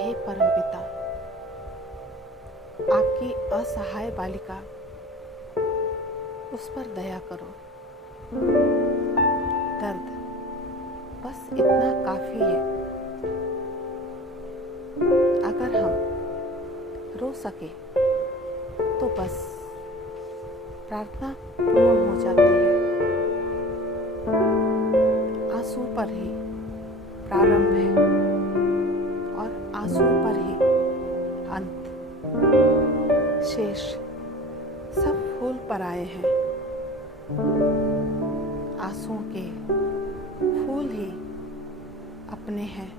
हे परमपिता, आपकी असहाय बालिका, उस पर दया करो। दर्द बस इतना काफी है। अगर हम रो सके तो बस प्रार्थना पूर्ण हो जाती है। आंसू पर ही प्रारंभ है और आंसू पर ही अंत। शेष सब फूल पर आए हैं। आंसुओं के फूल ही अपने हैं।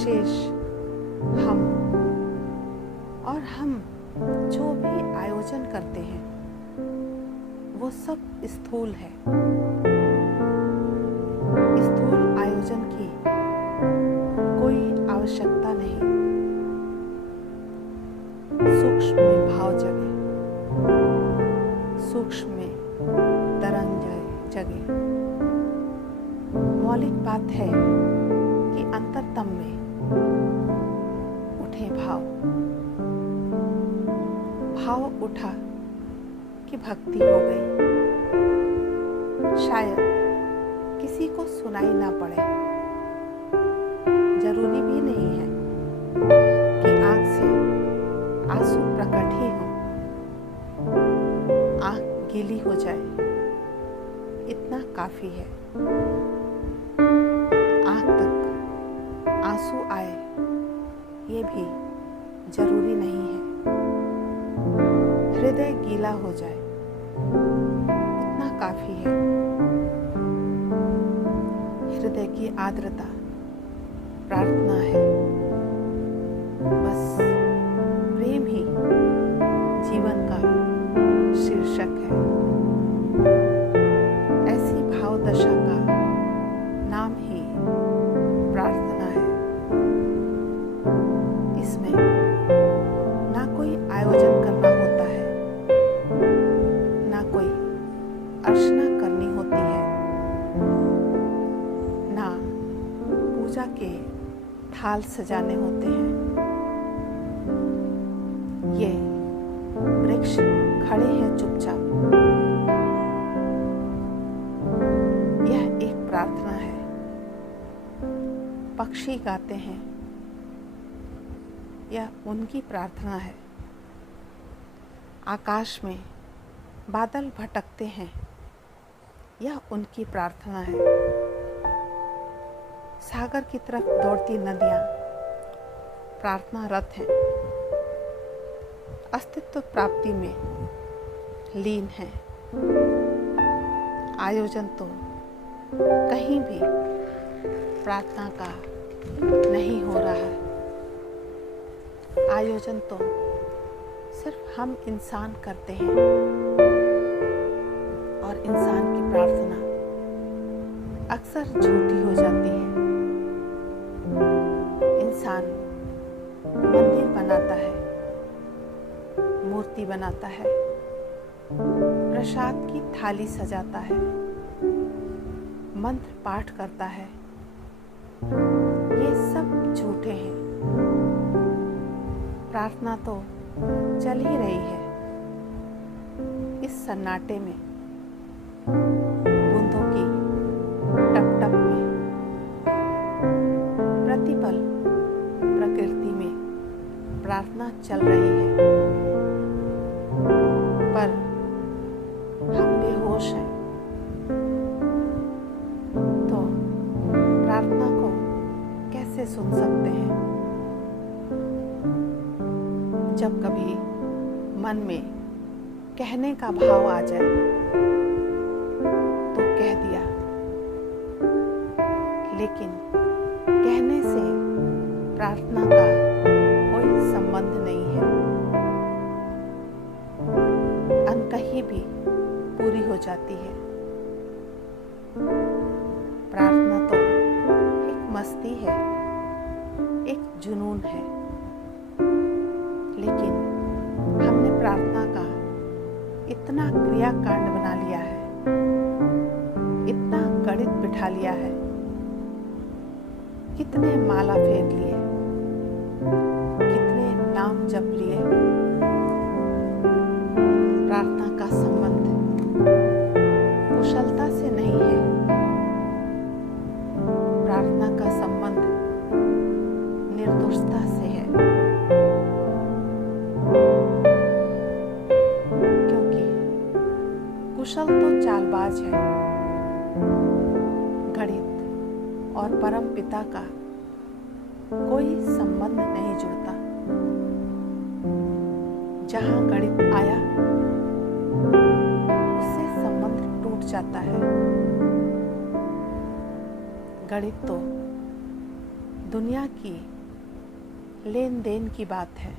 शेष हम जो भी आयोजन करते हैं वो सब स्थूल है। स्थूल आयोजन की कोई आवश्यकता नहीं। सूक्ष्म में भाव जगे, सूक्ष्म में तरंग जगे। मौलिक बात है कि अंतरतम में उठे भाव उठा कि भक्ति हो गई। शायद किसी को सुनाई ना पड़े। जरूरी भी नहीं है कि आंख से आंसू प्रकट ही हो, आंख गीली हो जाए, इतना काफी है। आंख तक आंसू आए ये भी जरूरी नहीं है। हृदय गीला हो जाए इतना काफी है। हृदय की आर्द्रता प्रार्थना है। बस प्रेम ही जीवन का शीर्षक है। ऐसी भाव दशा का नाम ही प्रार्थना है। इसमें ना कोई आयोजन करना होता है, ना कोई अर्चना करनी होती है, ना पूजा के थाल सजाने होते हैं। ये वृक्ष खड़े हैं चुपचाप। यह एक प्रार्थना है। पक्षी गाते हैं, यह उनकी प्रार्थना है। आकाश में बादल भटकते हैं, यह उनकी प्रार्थना है। सागर की तरफ दौड़ती नदियां प्रार्थनारत हैं, अस्तित्व प्राप्ति में लीन है। आयोजन तो कहीं भी प्रार्थना का नहीं हो रहा है। आयोजन तो सिर्फ हम इंसान करते हैं और इंसान की प्रार्थना अक्सर झूठी हो जाती है। इंसान मंदिर बनाता है, मूर्ति बनाता है, प्रसाद की थाली सजाता है, मंत्र पाठ करता है। ये सब झूठे हैं। प्रार्थना तो चल ही रही है। इस सन्नाटे में, बूंदों की टप टप में, प्रतिपल प्रकृति में प्रार्थना चल रही है। पर हम बेहोश हैं, तो प्रार्थना को कैसे सुन सकते हैं? जब कभी मन में कहने का भाव आ जाए तो कह दिया, लेकिन कहने से प्रार्थना का कोई संबंध नहीं है। अनकही भी पूरी हो जाती है। प्रार्थना तो एक मस्ती है, एक जुनून है। लेकिन हमने प्रार्थना का इतना क्रियाकांड बना लिया है, इतना गणित बिठा लिया है कितने माला फेर लिए, कितने नाम जप लिए। प्रार्थना का संबंध कुशलता से नहीं है, प्रार्थना का संबंध निर्दोषता से है। क्योंकि कुशल तो चालबाज है, गणित और परम पिता का कोई संबंध नहीं जुड़ता। जहां गणित आया उससे संबंध टूट जाता है। गणित तो दुनिया की लेन देन की बात है।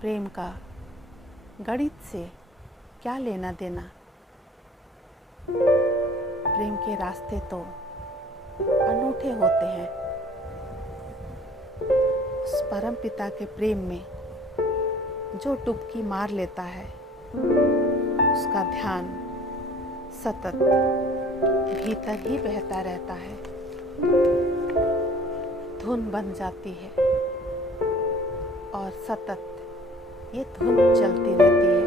प्रेम का गणित से क्या लेना देना। प्रेम के रास्ते तो अनूठे होते हैं। उस परम पिता के प्रेम में जो डुबकी मार लेता है, उसका ध्यान सतत भीतर ही बहता रहता है। धुन बन जाती है और सतत ये धुन चलती रहती है।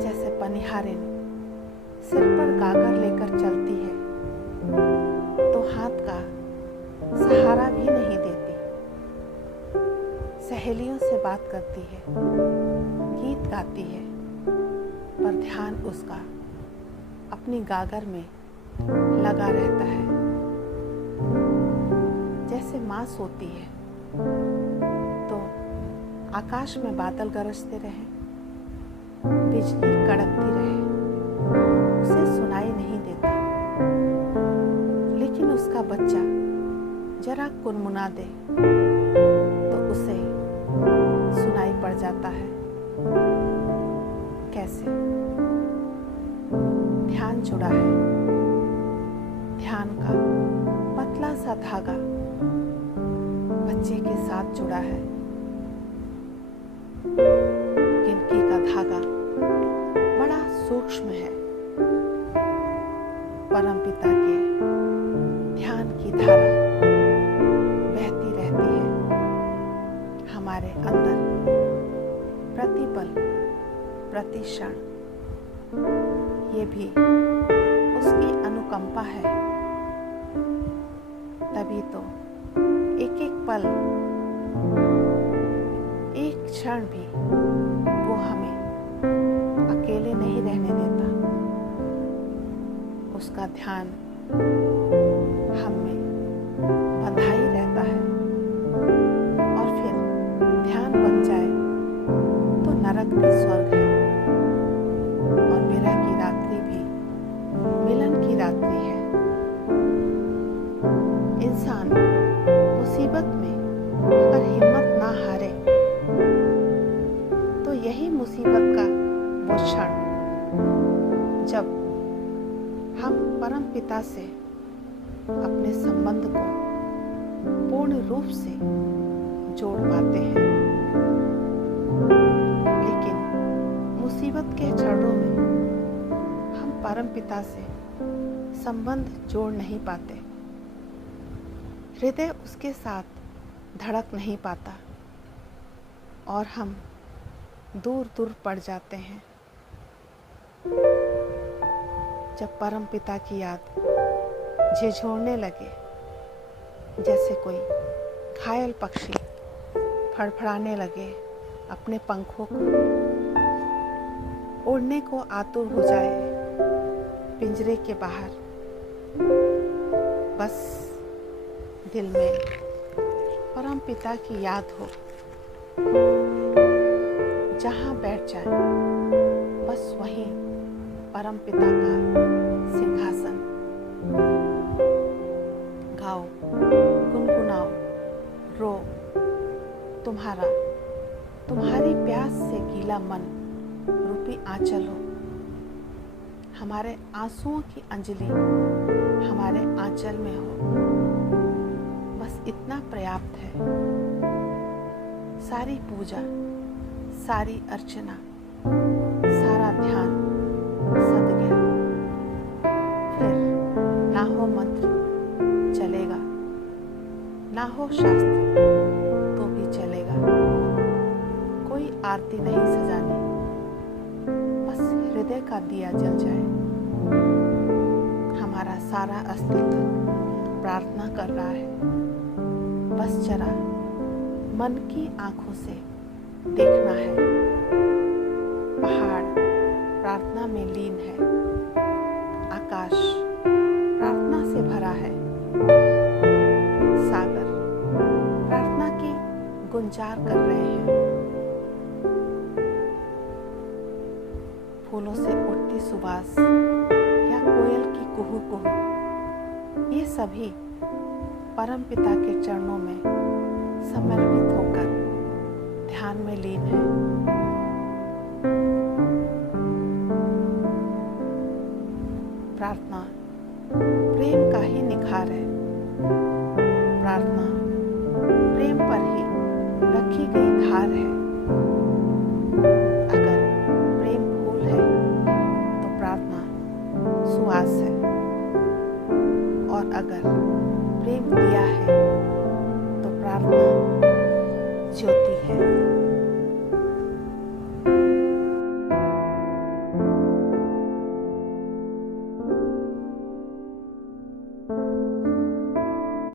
जैसे पनिहारिन सिर पर गागर लेकर चलती है तो हाथ का सहारा भी नहीं देती। सहेलियों से बात करती है, गीत गाती है, पर ध्यान उसका अपनी गागर में लगा रहता है। जैसे माँ सोती है तो आकाश में बादल गरजते रहे, बिजली कड़कती रहे, उसे सुनाई नहीं देता। लेकिन उसका बच्चा जरा कुनमुना दे तो उसे सुनाई पड़ जाता है। कैसे? ध्यान जुड़ा है। ध्यान का पतला सा धागा बच्चे के साथ जुड़ा है। गिनती का धागा बड़ा सूक्ष्म है। परमपिता के ध्यान की धारा बहती रहती है हमारे अंदर, प्रतिपल प्रतिक्षण। ये भी उसकी अनुकंपा है। तभी तो एक एक पल, एक क्षण भी वो हमें अकेले नहीं रहने देता। उसका ध्यान हम में बंधा ही रहता है। और फिर ध्यान बन जाए तो नरक भी स्वर्ग है और विरह की रात्रि भी मिलन की रात्रि है। इंसान मुसीबत में अगर हिम्मत ना हारे तो यही मुसीबत का वो क्षण जब हम परम पिता से अपने संबंध को पूर्ण रूप से जोड़ पाते हैं। लेकिन मुसीबत के क्षणों में हम परम पिता से संबंध जोड़ नहीं पाते। हृदय उसके साथ धड़क नहीं पाता और हम दूर दूर पड़ जाते हैं। जब परम पिता की याद झिझोड़ने लगे, जैसे कोई घायल पक्षी फड़फड़ाने लगे अपने पंखों को, उड़ने को आतुर हो जाए पिंजरे के बाहर, बस दिल में परम पिता की याद हो, जहाँ बैठ जाए बस वहीं परम पिता का सिंहासन। गाओ, गुनगुनाओ, रो, तुम्हारी प्यास से गीला मन रूपी आंचल हो। हमारे आंसुओं की अंजलि हमारे आंचल में हो, बस इतना पर्याप्त है। सारी पूजा, सारी अर्चना, सारा ध्यान सद गया। फिर ना हो मन हो शास्त्र तो भी चलेगा, कोई आरती नहीं सजानी, बस हृदय का दिया जल जाए। हमारा सारा अस्तित्व प्रार्थना कर रहा है, बस जरा मन की आंखों से देखना है। पहाड़ प्रार्थना में लीन है, आकाश प्रार्थना से भरा है, सागर प्रार्थना की गुंजार कर रहे हैं। फूलों से उठती सुवास या कोयल की कुहू कुहू, ये सभी परम पिता के चरणों में समर्पित होकर ध्यान में लीन है। प्रार्थना प्रेम का ही निखार है, प्रार्थना प्रेम पर ही रखी गई धार है। अगर प्रेम फूल है तो प्रार्थना सुवास है, और अगर प्रेम दिया है तो प्रार्थना ज्योति।